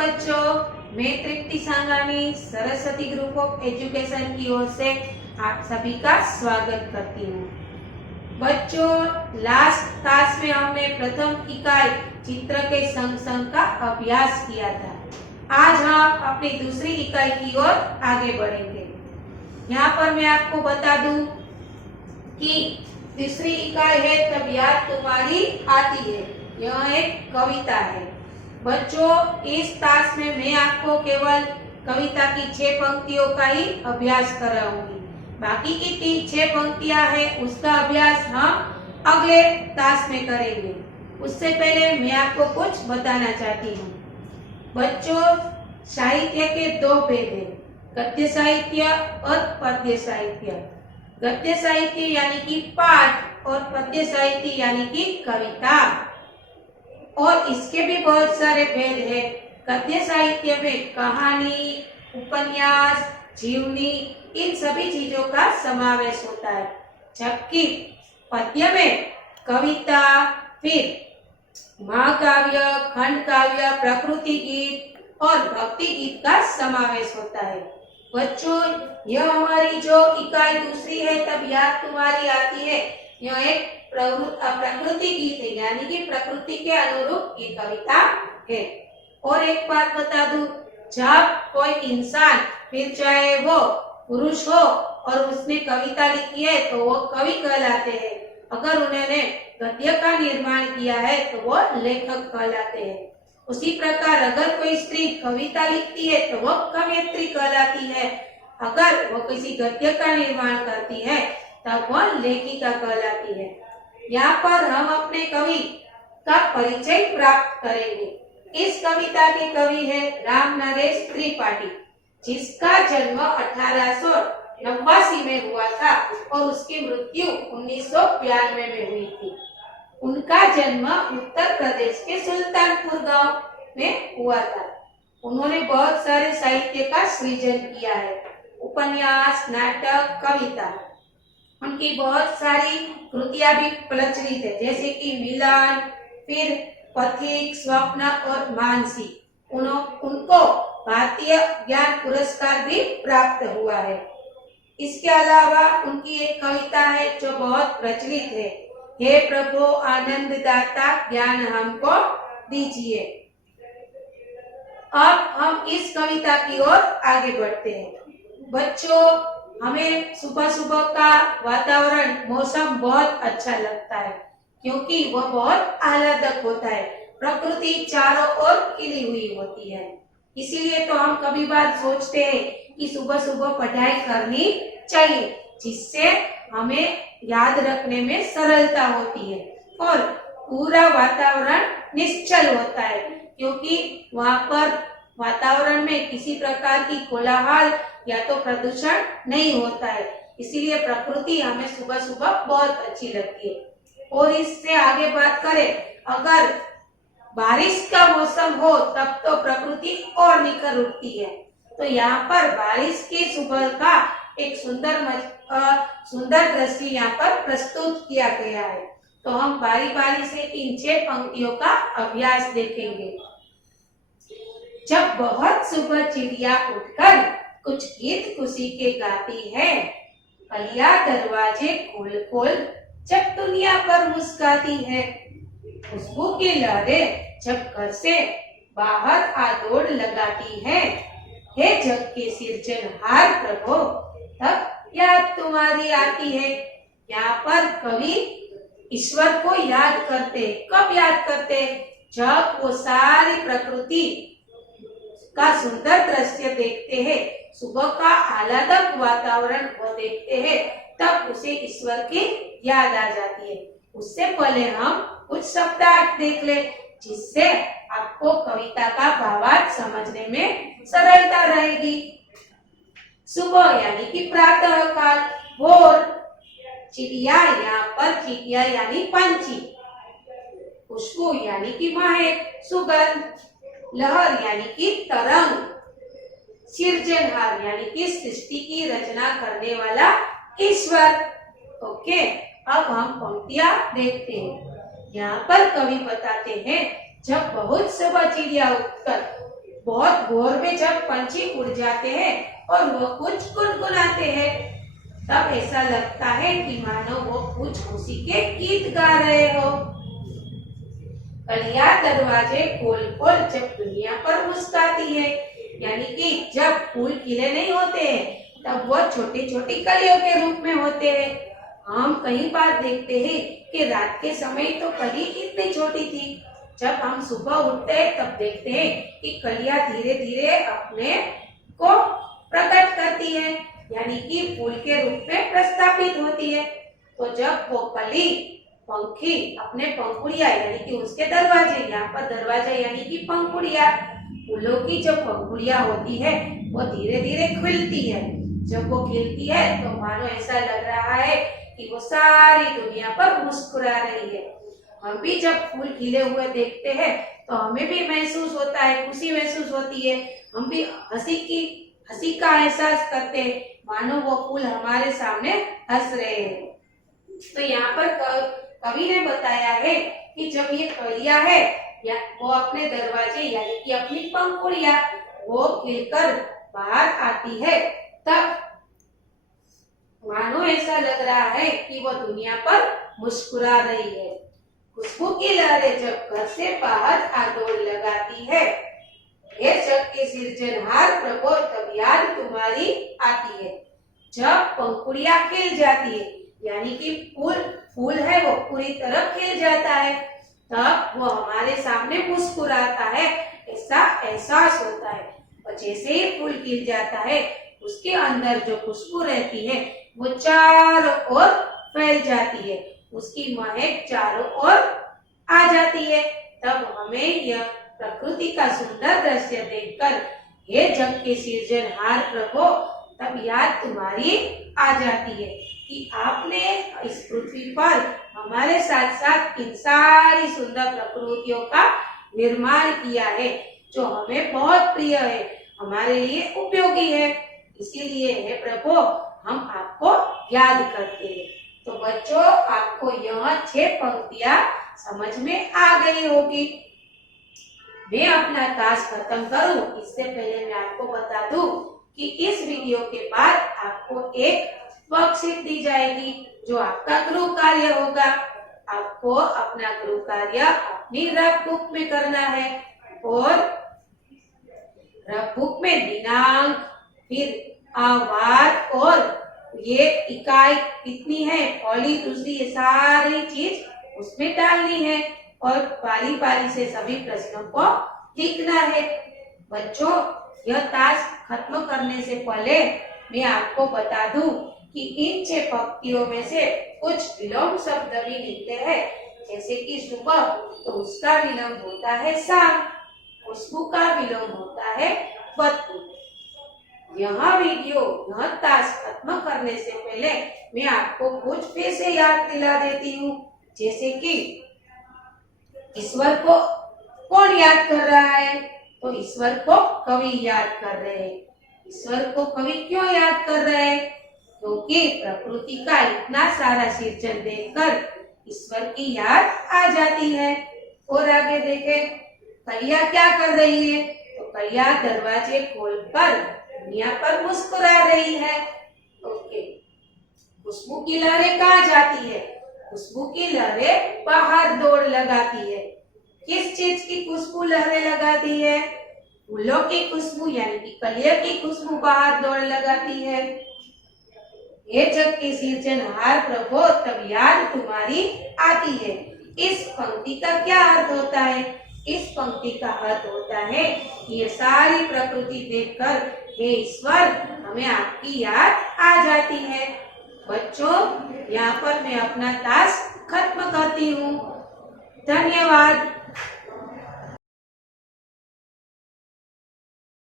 बच्चों, मैं तृप्ति सांगानी Saraswati group of education की ओर से आप सभी का स्वागत करती हूँ। बच्चों, लास्ट क्लास में हमने प्रथम इकाई चित्र के संग संग का अभ्यास किया था। आज हम अपनी दूसरी इकाई की ओर आगे बढ़ेंगे। यहाँ पर मैं आपको बता दूं कि दूसरी इकाई है तब याद तुम्हारी आती है। यह एक कविता है। बच्चों, इस क्लास में मैं आपको केवल कविता की 6 पंक्तियों का ही अभ्यास कराऊंगी। बाकी की 6 पंक्तियां हैं, उसका अभ्यास हम अगले क्लास में करेंगे। उससे पहले मैं आपको कुछ बताना चाहती हूँ। बच्चों, साहित्य के 2 भेद हैं, गद्य साहित्य और पद्य साहित्य। गद्य साहित्य यानी कि पाठ और पद्य साहित्य यानी कि कविता। और इसके भी बहुत सारे भेद हैं। गद्य साहित्य में कहानी, उपन्यास, जीवनी, इन सभी चीजों का समावेश होता है, जबकि पद्य में कविता, फिर महाकाव्य, खंड काव्य, प्रकृति गीत और भक्ति गीत का समावेश होता है। बच्चों, यह हमारी जो इकाई दूसरी है तब याद तुम्हारी आती है, यह एक प्रकृति गीत है, यानी कि प्रकृति के अनुरूप ये कविता है। और एक बात बता दूं, जब कोई इंसान, फिर चाहे वो पुरुष हो और उसने कविता लिखी है तो वो कवि कहलाते हैं। अगर उन्होंने गद्य का निर्माण किया है तो वो लेखक कहलाते हैं। उसी प्रकार अगर कोई स्त्री कविता लिखती है तो वो कवयित्री कहलाती है। अगर वो किसी गद्य का निर्माण करती है तब वो लेखिका कहलाती है। यहाँ पर हम अपने कवि का परिचय प्राप्त करेंगे। इस कविता के कवि है राम नरेश त्रिपाठी, जिसका जन्म 1889 में हुआ था और उसकी मृत्यु 1992 में हुई थी। उनका जन्म उत्तर प्रदेश के सुल्तानपुर गांव में हुआ था। उन्होंने बहुत सारे साहित्य का सृजन किया है, उपन्यास, नाटक, कविता। उनकी बहुत सारी कृतियां भी प्रचलित है, जैसे कि मिलन, फिर पथिक, स्वप्न और मानसी। उनको भारतीय ज्ञान पुरस्कार भी प्राप्त हुआ है। इसके अलावा उनकी एक कविता है जो बहुत प्रचलित है, हे प्रभु आनंद दाता ज्ञान हमको दीजिए। अब हम इस कविता की ओर आगे बढ़ते हैं। बच्चों, हमें सुबह सुबह का वातावरण, मौसम बहुत अच्छा लगता है, क्योंकि वह बहुत आह्लादक होता है। प्रकृति चारों ओर खिली हुई होती है। इसीलिए तो हम कभी बार सोचते हैं कि सुबह सुबह पढ़ाई करनी चाहिए, जिससे हमें याद रखने में सरलता होती है और पूरा वातावरण निश्चल होता है, क्योंकि वहाँ पर वातावरण में किसी प्रकार की कोलाहल या तो प्रदूषण नहीं होता है। इसीलिए प्रकृति हमें सुबह सुबह बहुत अच्छी लगती है। और इससे आगे बात करें, अगर बारिश का मौसम हो तब तो प्रकृति और निखर उठती है। तो यहाँ पर बारिश की सुबह का एक सुंदर दृश्य यहाँ पर प्रस्तुत किया गया है। तो हम बारी बारी से इन 6 पंक्तियों का अभ्यास देखेंगे। जब बहुत सुबह चिड़िया उठकर कुछ गीत खुशी के गाती है, कलियां दरवाजे खोल खोल जब दुनिया पर मुस्काती है, खुशबू की लहरें जब घर से बाहर आदोड़ लगाती है, हे जग के सिरजनहार प्रभु तब याद तुम्हारी आती है। यहाँ पर कवि ईश्वर को याद करते, कब याद करते? जब वो सारी प्रकृति का सुंदर दृश्य देखते हैं, सुबह का आह्लादक वातावरण को देखते हैं, तब उसे ईश्वर की याद आ जाती है। उससे पहले हम कुछ शब्दार्थ देख ले, जिससे आपको कविता का भावार्थ समझने में सरलता रहेगी। सुबह यानी कि प्रातः काल, भोर, चिड़िया, यहाँ पर चिड़िया यानी पंछी, खुशबू यानी कि महक, सुगंध, लहर यानी कि तरंग, सिरजनहार यानी कि सृष्टि की रचना करने वाला ईश्वर। ओके, अब हम पंक्तियां देखते हैं। यहाँ पर कवि बताते हैं, जब बहुत सुबह चिड़िया उठकर बहुत भोर में जब पंछी उड़ जाते हैं और वो कुछ गुनगुनाते हैं, तब ऐसा लगता है कि मानो वो कुछ खुशी के गीत गा रहे हो। कलियां दरवाजे खोल खोल जब दुनिया पर मुस्कुराती है, यानी कि जब फूल खिले नहीं होते हैं, तब वो छोटी छोटी कलियों के रूप में होते हैं। हम कई बार देखते हैं कि रात के समय तो कली इतनी छोटी थी, जब हम सुबह उठते हैं तब देखते हैं कि कलियां धीरे धीरे अपने को प्रकट करती है, यानी कि फूल के रूप में प्रस्थापित होती है। तो जब वो कली पंखी अपने पंखुड़िया यानी कि उसके दरवाजे, यहाँ पर दरवाजा यानी कि पंखुड़िया, फूलों की जो पंखुड़िया होती है वो धीरे धीरे खुलती है। जब वो खिलती है तो मानो ऐसा लग रहा है कि वो सारी दुनिया पर मुस्कुरा रही है। हम भी जब फूल खिले हुए देखते हैं तो हमें भी महसूस होता है, खुशी महसूस होती है। हम भी हंसी का एहसास करते हैं, मानो वो फूल हमारे सामने हंस रहे हैं। तो यहाँ पर कवि ने बताया है कि जब ये कलियां है या वो अपने दरवाजे यानी कि अपनी पंखुड़ियां वो खिलकर बाहर आती है, तब मानो ऐसा लग रहा है कि वो दुनिया पर मुस्कुरा रही है। खुशबू की लहरें जब घर से बाहर आदोड़ लगाती है, हे जग के सृजनहार प्रभु तब याद तुम्हारी आती है। जब पंखुड़ियां खिल जाती है यानी कि फूल है वो पूरी तरह खिल जाता है, तब वो हमारे सामने मुस्कुराता है, ऐसा एहसास होता है। और जैसे ही फूल खिल जाता है उसके अंदर जो खुशबू रहती है वो चारों ओर फैल जाती है, उसकी महक चारों ओर आ जाती है। तब हमें यह प्रकृति का सुंदर दृश्य देखकर हे जग के सृजनहार प्रभु तब याद तुम्हारी आ जाती है कि आपने इस पृथ्वी पर हमारे साथ साथ इन सारी सुंदर प्रकृतियों का निर्माण किया है, जो हमें बहुत प्रिय है, हमारे लिए उपयोगी है। इसीलिए हे प्रभु हम आपको याद करते हैं। तो बच्चों, आपको यह 6 पंक्तियां समझ में आ गई होगी। मैं अपना टास्क खत्म करूं इससे पहले मैं आपको बता दूं कि इस वीडियो के बाद आपको एक वर्कशीट दी जाएगी जो आपका गृह कार्य होगा। आपको अपना गृह कार्य अपनी रफ बुक में करना है और रफ बुक में दिनांक, फिर वार और ये इकाई कितनी है, पहली दूसरी ये सारी चीज उसमें डालनी है और बारी बारी से सभी प्रश्नों को लिखना है। बच्चों, यह टास्क खत्म करने से पहले मैं आपको बता दूं कि इन 6 पंक्तियों में से कुछ विलोम शब्द भी लिखते हैं, जैसे कि सुबह तो उसका विलोम होता है शाम, खुशबू का विलोम होता है बदबू। यह वीडियो यह टास्क खत्म करने से पहले मैं आपको कुछ फिर से याद दिला देती हूँ, जैसे कि ईश्वर को कौन याद कर रहा है, तो ईश्वर को कवि याद कर रहे हैं। ईश्वर को कवि क्यों याद कर रहे हैं, क्योंकि प्रकृति का इतना सारा सृजन देखकर ईश्वर की याद आ जाती है। और आगे देखें, कलियां क्या कर रही है, तो कलियां दरवाजे खोलकर दुनिया पर मुस्कुरा रही है। ओके, खुशबू की लहरें कहाँ जाती है, खुशबू की लहरें बाहर दौड़ लगाती है। किस चीज की खुशबू लहरें लगाती है, फूलों की खुशबू यानी कि कलियों की खुशबू बाहर दौड़ लगाती है। हे जग के सृजनहार प्रभु तब याद तुम्हारी आती है। इस पंक्ति का क्या अर्थ होता है, इस पंक्ति का अर्थ होता है कि ये सारी प्रकृति देखकर हे ईश्वर हमें आपकी याद आ जाती है। बच्चों, यहाँ पर मैं अपना टास्क खत्म करती हूँ। धन्यवाद।